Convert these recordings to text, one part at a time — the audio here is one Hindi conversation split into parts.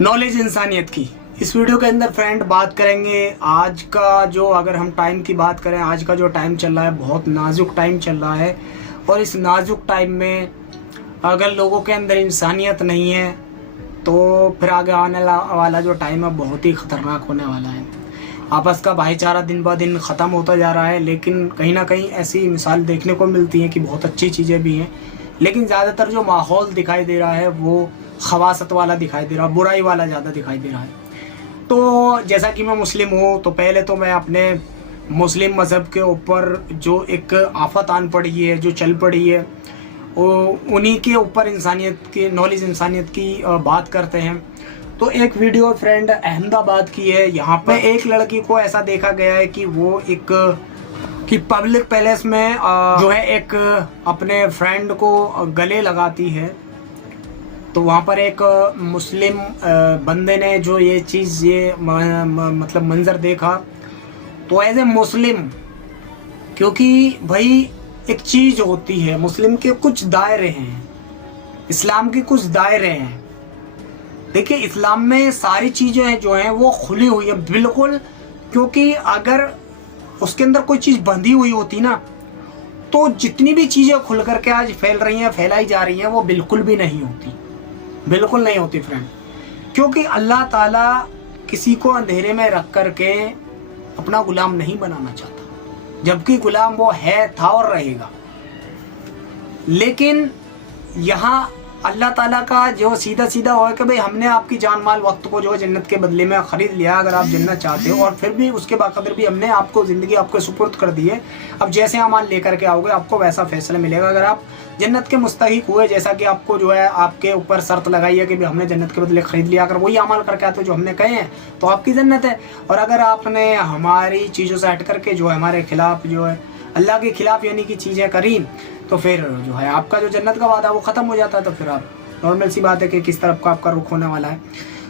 नॉलेज इंसानियत की। इस वीडियो के अंदर फ्रेंड बात करेंगे आज का जो, अगर हम टाइम की बात करें, आज का जो टाइम चल रहा है बहुत नाजुक टाइम चल रहा है। और इस नाजुक टाइम में अगर लोगों के अंदर इंसानियत नहीं है तो फिर आगे आने वाला जो टाइम है बहुत ही ख़तरनाक होने वाला है। आपस का भाईचारा दिन ब दिन ख़त्म होता जा रहा है, लेकिन कहीं ना कहीं ऐसी मिसाल देखने को मिलती है कि बहुत अच्छी चीज़ें भी हैं, लेकिन ज़्यादातर जो माहौल दिखाई दे रहा है वो खवासत वाला दिखाई दे रहा है, बुराई वाला ज़्यादा दिखाई दे रहा है। तो जैसा कि मैं मुस्लिम हूँ तो पहले तो मैं अपने मुस्लिम मज़हब के ऊपर जो एक आफत आन पड़ी है, जो चल पड़ी है, वो उन्हीं के ऊपर इंसानियत की, नॉलेज इंसानियत की बात करते हैं। तो एक वीडियो फ्रेंड अहमदाबाद की है। यहाँ पर एक लड़की को ऐसा देखा गया है कि वो एक कि पब्लिक पैलेस में जो है एक अपने फ्रेंड को गले लगाती है। तो वहाँ पर एक मुस्लिम बंदे ने जो ये चीज़ मतलब मंजर देखा, तो एज ए मुस्लिम, क्योंकि भाई एक चीज़ होती है, मुस्लिम के कुछ दायरे हैं, इस्लाम के कुछ दायरे हैं। देखिए इस्लाम में सारी चीज़ें जो हैं वो खुली हुई है बिल्कुल, क्योंकि अगर उसके अंदर कोई चीज़ बंधी हुई होती ना तो जितनी भी चीज़ें खुल करके आज फैल रही हैं, फैलाई जा रही हैं, वो बिल्कुल भी नहीं होती, बिल्कुल नहीं होती फ्रेंड। क्योंकि अल्लाह ताला किसी को अंधेरे में रख करके अपना गुलाम नहीं बनाना चाहता, जबकि गुलाम वो है, था और रहेगा। लेकिन यहाँ अल्लाह ताला का जो सीधा सीधा हो है कि भाई हमने आपकी जान माल वक्त को जो है जन्नत के बदले में ख़रीद लिया, अगर आप जन्नत चाहते हो, और फिर भी उसके बाकदर भी हमने आपको ज़िंदगी आपको सुपुर्द कर दी है। अब जैसे अमाल लेकर के आओगे आपको वैसा फैसला मिलेगा। अगर आप जन्नत के मुस्तहिक हुए, जैसा कि आपको जो है आपके ऊपर शर्त लगाई है कि भाई हमने जन्नत के बदले ख़रीद लिया, अगर वही अमाल करके आते हो जो हमने कहे हैं तो आपकी जन्नत है। और अगर आपने हमारी चीज़ों से हट करके जो है हमारे खिलाफ, जो है अल्लाह के खिलाफ यानी कि चीज़ें करी, तो फिर जो है आपका जो जन्नत का वादा वो ख़त्म हो जाता है। तो फिर आप नॉर्मल सी बात है कि किस तरफ का आपका रुख होने वाला है।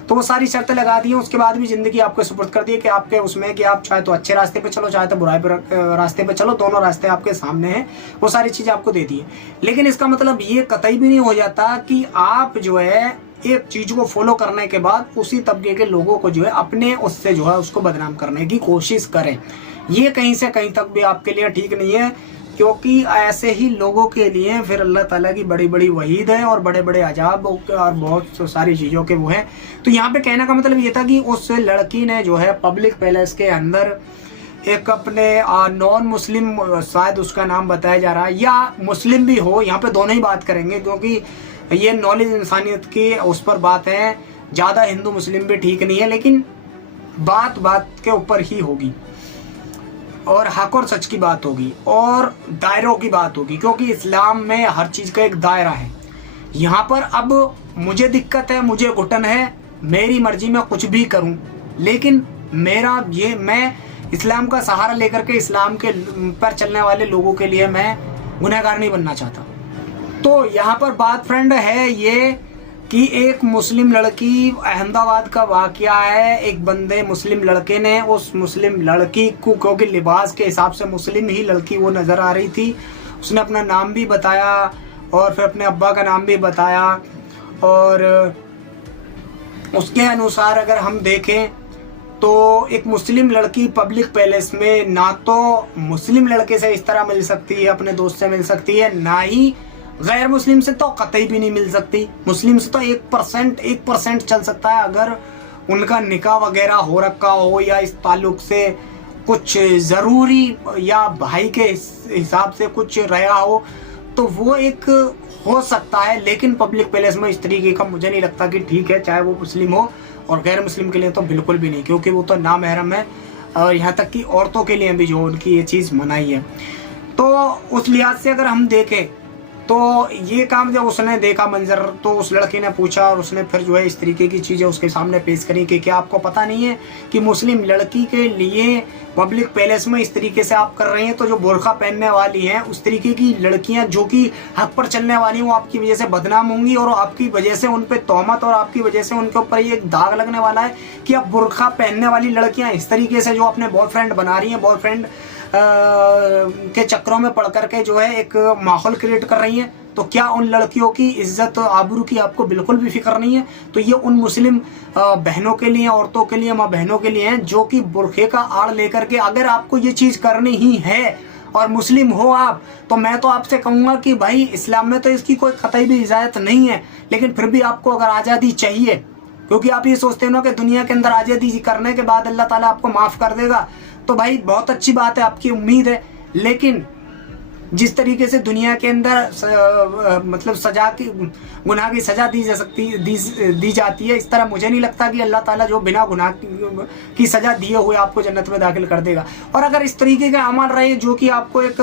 तो वो सारी शर्तें लगा दी हैं, उसके बाद भी ज़िंदगी आपको सुपुर्द कर दी है कि आपके उसमें कि आप चाहे तो अच्छे रास्ते पे चलो, चाहे तो बुराई रास्ते पे चलो, दोनों रास्ते आपके सामने हैं, वो सारी चीज़ें आपको दे दी है। लेकिन इसका मतलब ये कतई भी नहीं हो जाता कि आप जो है एक चीज़ को फॉलो करने के बाद उसी तबके के लोगों को जो है अपने उससे जो है उसको बदनाम करने की कोशिश करें। ये कहीं से कहीं तक भी आपके लिए ठीक नहीं है, क्योंकि ऐसे ही लोगों के लिए फिर अल्लाह ताला की बड़ी बड़ी वहीद है और बड़े बड़े अजाब और बहुत सारी चीज़ों के वो हैं। तो यहाँ पे कहने का मतलब ये था कि उस लड़की ने जो है पब्लिक पैलेस के अंदर एक अपने नॉन मुस्लिम, शायद उसका नाम बताया जा रहा है, या मुस्लिम भी हो, यहाँ पे दोनों ही बात करेंगे क्योंकि ये नॉलेज इंसानियत की उस पर बात है। ज़्यादा हिंदू मुस्लिम भी ठीक नहीं है, लेकिन बात बात के ऊपर ही होगी और हक और सच की बात होगी और दायरों की बात होगी, क्योंकि इस्लाम में हर चीज़ का एक दायरा है। यहाँ पर अब मुझे दिक्कत है, मुझे घुटन है, मेरी मर्जी में कुछ भी करूँ, लेकिन मेरा ये, मैं इस्लाम का सहारा लेकर के इस्लाम के पर चलने वाले लोगों के लिए मैं गुनहगार नहीं बनना चाहता। तो यहाँ पर बात फ्रेंड है ये कि एक मुस्लिम लड़की, अहमदाबाद का वाकया है, एक बंदे मुस्लिम लड़के ने उस मुस्लिम लड़की को, क्योंकि लिबास के हिसाब से मुस्लिम ही लड़की वो नज़र आ रही थी, उसने अपना नाम भी बताया और फिर अपने अब्बा का नाम भी बताया, और उसके अनुसार अगर हम देखें तो एक मुस्लिम लड़की पब्लिक पैलेस में ना तो मुस्लिम लड़के से इस तरह मिल सकती है, अपने दोस्त से मिल सकती है, ना ही गैर मुस्लिम से तो कतई भी नहीं मिल सकती। मुस्लिम से तो 1% चल सकता है, अगर उनका निकाह वगैरह हो रखा हो या इस ताल्लुक से कुछ ज़रूरी या भाई के हिसाब से कुछ रहा हो तो वो एक हो सकता है। लेकिन पब्लिक पैलेस में इस तरीके का मुझे नहीं लगता कि ठीक है, चाहे वो मुस्लिम हो, और गैर मुस्लिम के लिए तो बिल्कुल भी नहीं, क्योंकि वो तो नामहरम है, और यहाँ तक कि औरतों के लिए भी जो उनकी ये चीज़ मनाही है। तो उस लिहाज से अगर हम देखें तो ये काम जब उसने देखा मंजर, तो उस लड़की ने पूछा और उसने फिर जो है इस तरीके की चीज़ें उसके सामने पेश करी कि क्या आपको पता नहीं है कि मुस्लिम लड़की के लिए पब्लिक पैलेस में इस तरीके से आप कर रही हैं, तो जो बुर्का पहनने वाली हैं उस तरीके की लड़कियां जो कि हक पर चलने वाली हैं वो आपकी वजह से बदनाम होंगी, और आपकी वजह से उन पर तोहमत और आपकी वजह से उनके ऊपर ये एक दाग लगने वाला है कि अब बुर्का पहनने वाली लड़कियाँ इस तरीके से जो अपने बॉयफ्रेंड बना रही हैं, बॉयफ्रेंड के चक्रों में पड़ करके जो है एक माहौल क्रिएट कर रही हैं। तो क्या उन लड़कियों की इज्जत आबरू की आपको बिल्कुल भी फिक्र नहीं है? तो ये उन मुस्लिम बहनों के लिए, औरतों के लिए, माँ बहनों के लिए हैं जो कि बुरखे का आड़ लेकर के अगर आपको ये चीज़ करनी ही है और मुस्लिम हो आप, तो मैं तो आपसे कहूँगा कि भाई इस्लाम में तो इसकी कोई कतई भी इजाज़त नहीं है, लेकिन फिर भी आपको अगर आज़ादी चाहिए, क्योंकि आप ये सोचते हो ना कि दुनिया के अंदर आज़ादी करने के बाद अल्लाह ताला आपको माफ़ कर देगा, तो भाई बहुत अच्छी बात है, आपकी उम्मीद है। लेकिन जिस तरीके से दुनिया के अंदर मतलब सजा की, गुनाह की सज़ा दी जाती है, इस तरह मुझे नहीं लगता कि अल्लाह ताला जो बिना गुनाह की सज़ा दिए हुए आपको जन्नत में दाखिल कर देगा। और अगर इस तरीके के अमल रहे जो कि आपको एक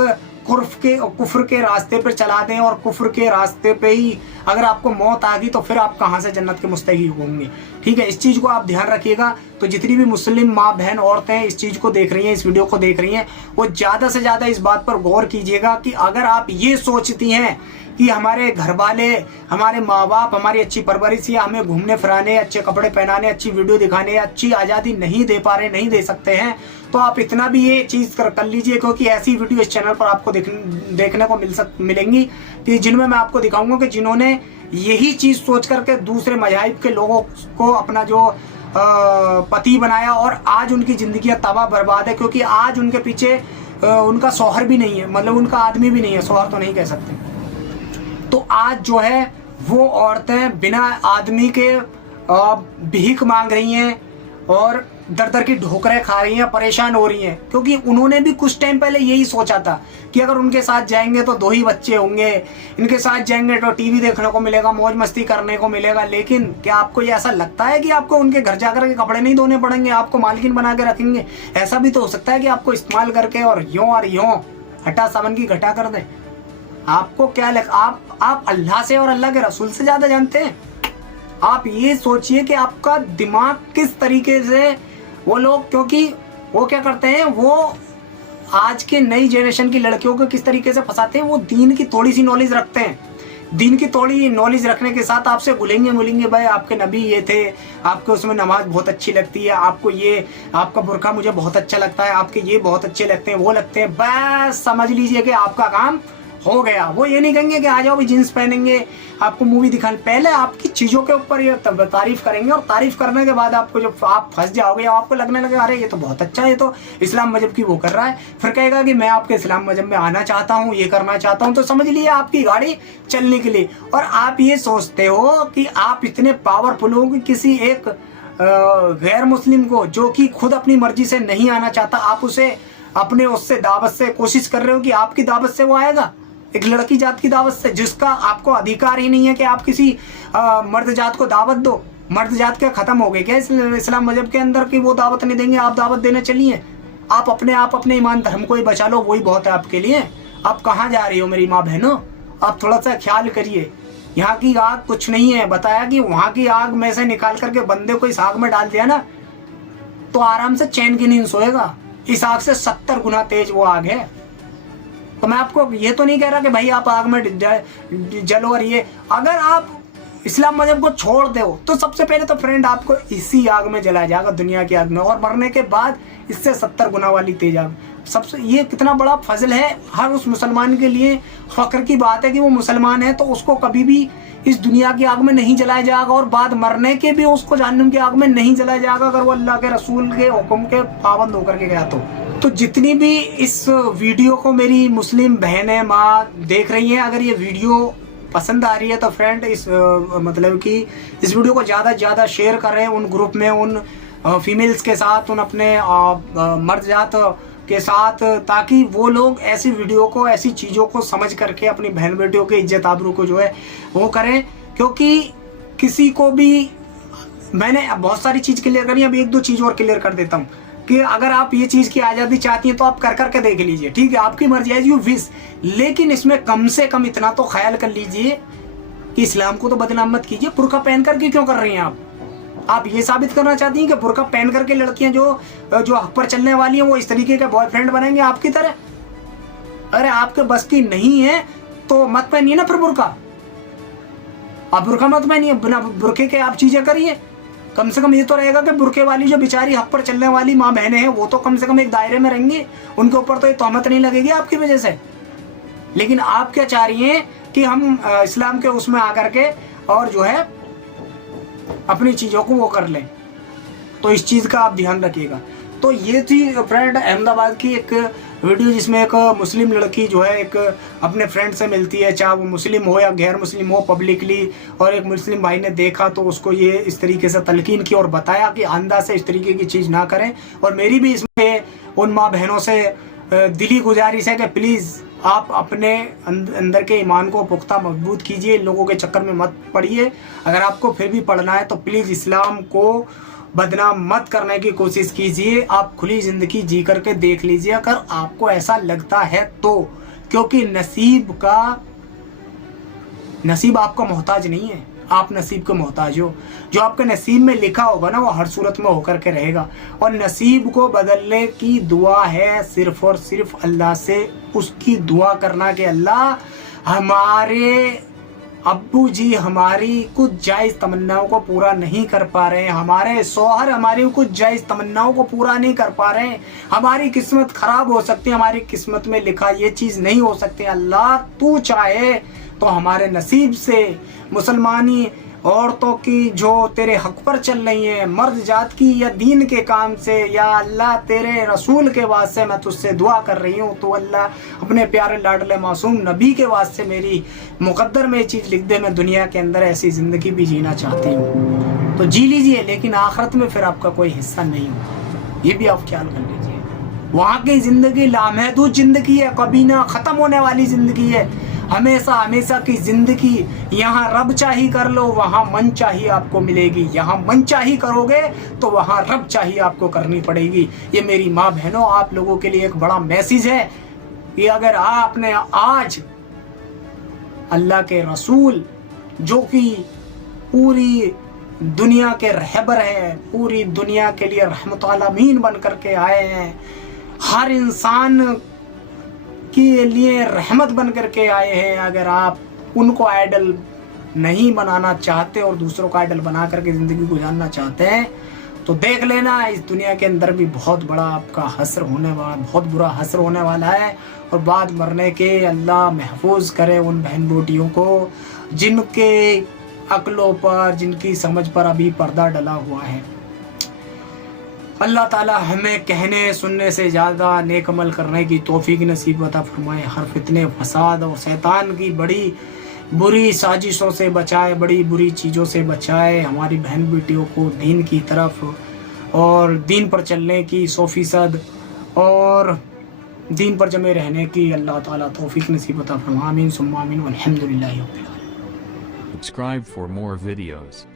कुफ्र के रास्ते पर चला दें और कुफ्र के रास्ते पे ही अगर आपको मौत आ गई, तो फिर आप कहाँ से जन्नत के मुस्तहिक होंगे? ठीक है, इस चीज़ को आप ध्यान रखिएगा। तो जितनी भी मुस्लिम माँ बहन औरतें इस चीज़ को देख रही हैं, इस वीडियो को देख रही हैं, वो ज़्यादा से ज़्यादा इस बात पर गौर कीजिएगा कि अगर आप ये सोचती हैं कि हमारे घर वाले, हमारे माँ बाप हमारी अच्छी परवरिश या हमें घूमने फिराने, अच्छे कपड़े पहनाने, अच्छी वीडियो दिखाने, अच्छी आज़ादी नहीं दे पा रहे, नहीं दे सकते हैं, तो आप इतना भी ये चीज़ कर लीजिए, क्योंकि ऐसी वीडियो इस चैनल पर आपको देखने को मिलेंगी कि जिनमें मैं आपको दिखाऊंगा कि जिन्होंने यही चीज़ सोच करके दूसरे मज़ाहिब के लोगों को अपना जो पति बनाया और आज उनकी ज़िंदगी तबाह बर्बाद है, क्योंकि आज उनके पीछे उनका शौहर भी नहीं है, मतलब उनका आदमी भी नहीं है, शौहर तो नहीं कह सकते। तो आज जो है वो औरतें बिना आदमी के भीख मांग रही हैं और दर दर की ठोकरें खा रही हैं, परेशान हो रही हैं, क्योंकि उन्होंने भी कुछ टाइम पहले यही सोचा था कि अगर उनके साथ जाएंगे तो 2 ही बच्चे होंगे, इनके साथ जाएंगे तो टीवी देखने को मिलेगा, मौज मस्ती करने को मिलेगा। लेकिन क्या आपको ये ऐसा लगता है कि आपको उनके घर जाकर के कपड़े नहीं धोने पड़ेंगे, आपको मालकिन बना के रखेंगे? ऐसा भी तो हो सकता है कि आपको इस्तेमाल करके और यूं हटा सावन की घटा कर दें। आपको क्या आप अल्लाह से और अल्लाह के रसूल से ज़्यादा जानते हैं? आप ये सोचिए कि आपका दिमाग किस तरीके से वो लोग, क्योंकि वो क्या करते हैं, वो आज के नई जनरेशन की लड़कियों को किस तरीके से फंसाते हैं। वो दीन की थोड़ी सी नॉलेज रखते हैं, दीन की थोड़ी नॉलेज रखने के साथ आपसे घुलेंगे भाई आपके नबी ये थे, आपको उसमें नमाज बहुत अच्छी लगती है, आपको ये आपका बुरका मुझे बहुत अच्छा लगता है, आपके ये बहुत अच्छे लगते हैं, वो लगते हैं, बस समझ लीजिए कि आपका काम हो गया। वो ये नहीं कहेंगे कि आ जाओ भी जीन्स पहनेंगे, आपको मूवी दिखाने, पहले आपकी चीज़ों के ऊपर ये तारीफ करेंगे और तारीफ करने के बाद आपको जब आप फंस जाओगे, आपको लगने लगे अरे ये तो बहुत अच्छा है, ये तो इस्लाम मजहब की वो कर रहा है, फिर कहेगा कि मैं आपके इस्लाम मजहब में आना चाहता हूँ, ये करना चाहता हूँ, तो समझ लिए आपकी गाड़ी चलने के लिए। और आप ये सोचते हो कि आप इतने पावरफुल हो कि किसी एक गैर मुस्लिम को जो कि खुद अपनी मर्जी से नहीं आना चाहता, आप उसे अपने उससे दावत से कोशिश कर रहे हो कि आपकी दावत से वो आएगा, एक लड़की जात की दावत से, जिसका आपको अधिकार ही नहीं है कि आप किसी मर्द जात को दावत दो। मर्द जात क्या खत्म हो गई क्या इस्लाम मजहब के अंदर कि वो दावत नहीं देंगे, आप दावत देने चलिए? आप अपने ईमान धर्म को ही बचा लो, वही बहुत है आपके लिए। आप कहाँ जा रही हो मेरी माँ बहनों? आप थोड़ा सा ख्याल करिए। यहाँ की आग कुछ नहीं है, बताया कि वहाँ की आग में से निकाल करके बंदे को इस आग में डाल दिया ना, तो आराम से चैन की नींद सोएगा। इस आग से 70 गुना तेज वो आग है। तो मैं आपको ये तो नहीं कह रहा कि भाई आप आग में जलो, और ये अगर आप इस्लाम मजहब को छोड़ दो तो सबसे पहले तो फ्रेंड आपको इसी आग में जलाया जाएगा, दुनिया की आग में, और मरने के बाद इससे 70 गुना वाली तेज आग। सबसे ये कितना बड़ा फजल है हर उस मुसलमान के लिए। फख्र की बात है कि वो मुसलमान है, तो उसको कभी भी इस दुनिया की आग में नहीं जलाया जाएगा और बाद मरने के भी उसको जहन्नम की आग में नहीं जलाया जाएगा, अगर वो अल्लाह के रसूल के हुक्म के पाबंद होकर के गया तो जितनी भी इस वीडियो को मेरी मुस्लिम बहनें माँ देख रही हैं, अगर ये वीडियो पसंद आ रही है तो फ्रेंड मतलब कि इस वीडियो को ज़्यादा से ज़्यादा शेयर करें उन ग्रुप में, उन फीमेल्स के साथ, उन अपने मर्द जात के साथ, ताकि वो लोग ऐसी वीडियो को, ऐसी चीज़ों को समझ करके अपनी बहन बेटियों के इज्जत आबरू को जो है वो करें। क्योंकि किसी को भी, मैंने बहुत सारी चीज़ क्लियर करी, अब 1-2 चीज़ और क्लियर कर देता हूँ कि अगर आप ये चीज़ की आज़ादी चाहती हैं तो आप कर करके देख लीजिए, ठीक है, आपकी मर्जी है, यू विश, लेकिन इसमें कम से कम इतना तो ख्याल कर लीजिए कि इस्लाम को तो बदनाम मत कीजिए। बुर्का पहन करके क्यों कर रही हैं आप ये साबित करना चाहती हैं कि बुर्का पहन करके लड़कियां जो हक पर चलने वाली हैं वो इस तरीके के बॉयफ्रेंड बनेंगे आपकी तरह? अरे आपके बस की नहीं है तो मत पहनिए ना फिर बुर्का। आप बुर्का मत पहनिए, बिना बुर्के के आप चीज़ें करिए। कम से कम ये तो रहेगा कि बुरके वाली जो बेचारी हक पर चलने वाली माँ बहनें हैं वो तो कम से कम एक दायरे में रहेंगी, उनके ऊपर तो ये तोहमत नहीं लगेगी आपकी वजह से। लेकिन आप क्या चाह रही हैं कि हम इस्लाम के उसमें आकर के और जो है अपनी चीज़ों को वो कर लें। तो इस चीज़ का आप ध्यान रखिएगा। तो ये थी फ्रेंड अहमदाबाद की एक वीडियो, जिसमें एक मुस्लिम लड़की जो है एक अपने फ्रेंड से मिलती है, चाहे वो मुस्लिम हो या गैर मुस्लिम हो, पब्लिकली। और एक मुस्लिम भाई ने देखा तो उसको ये इस तरीके से तलकीन की और बताया कि आइंदा से इस तरीके की चीज़ ना करें। और मेरी भी इसमें उन माँ बहनों से दिली गुजारिश है कि प्लीज़ आप अपने अंदर के ईमान को पुख्ता मजबूत कीजिए, लोगों के चक्कर में मत पड़िए। अगर आपको फिर भी पढ़ना है तो प्लीज़ इस्लाम को बदनाम मत करने की कोशिश कीजिए। आप खुली ज़िंदगी जी करके देख लीजिए अगर आपको ऐसा लगता है तो, क्योंकि नसीब आपका मोहताज नहीं है, आप नसीब के मोहताज हो। जो आपके नसीब में लिखा होगा ना वो हर सूरत में होकर के रहेगा। और नसीब को बदलने की दुआ है सिर्फ और सिर्फ अल्लाह से, उसकी दुआ करना कि अल्लाह हमारे अब्बू जी हमारी कुछ जायज़ तमन्नाओं को पूरा नहीं कर पा रहे हैं, हमारे शौहर हमारी कुछ जायज़ तमन्नाओं को पूरा नहीं कर पा रहे हैं, हमारी किस्मत ख़राब हो सकती है, हमारी किस्मत में लिखा ये चीज़ नहीं हो सकती। अल्लाह तू चाहे तो हमारे नसीब से मुसलमानी औरतों की जो तेरे हक पर चल रही हैं, मर्द जात की या दीन के काम से, या अल्लाह तेरे रसूल के वास्ते मैं तुझसे दुआ कर रही हूँ, तो अल्लाह अपने प्यारे लाडले मासूम नबी के वास्ते मेरी मुकद्दर में ये चीज़ लिख दे। मैं दुनिया के अंदर ऐसी ज़िंदगी भी जीना चाहती हूँ, तो जी लीजिए, लेकिन आखिरत में फिर आपका कोई हिस्सा नहीं होगा, ये भी आप ख्याल कर लीजिए। वहाँ की ज़िंदगी लामहदूद ज़िंदगी है, कभी ना ख़त्म होने वाली ज़िंदगी है, हमेशा हमेशा की जिंदगी। यहाँ रब चाही कर लो, वहाँ मन चाही आपको मिलेगी। यहाँ मन चाही करोगे तो वहाँ रब चाही आपको करनी पड़ेगी। ये मेरी माँ बहनों आप लोगों के लिए एक बड़ा मैसेज है कि अगर आपने आज अल्लाह के रसूल जो कि पूरी दुनिया के रहबर हैं, पूरी दुनिया के लिए रहमतुल आलमीन बन करके आए हैं, हर इंसान के लिए रहमत बन करके आए हैं, अगर आप उनको आइडल नहीं बनाना चाहते और दूसरों को आइडल बना करके ज़िंदगी गुजारना चाहते हैं तो देख लेना, इस दुनिया के अंदर भी बहुत बड़ा आपका हस्र होने वाला, बहुत बुरा हस्र होने वाला है। और बाद मरने के अल्लाह महफूज करे उन बहन बेटियों को जिनके अक्लों पर, जिनकी समझ पर अभी पर्दा डला हुआ है। अल्लाह ताला हमें कहने सुनने से ज़्यादा नेक अमल करने की तौफीक नसीब अता फरमाए। हर फितने, फसाद और शैतान की बड़ी बुरी साजिशों से बचाए, बड़ी बुरी चीज़ों से बचाए। हमारी बहन बेटियों को दीन की तरफ और दीन पर चलने की 100% और दीन पर जमे रहने की अल्लाह ताला तौफीक नसीब अता फरमाए। आमीन सुम्मा आमीन वल्हम्दुलिल्लाहि रब्बिल आलमीन। Subscribe for more videos.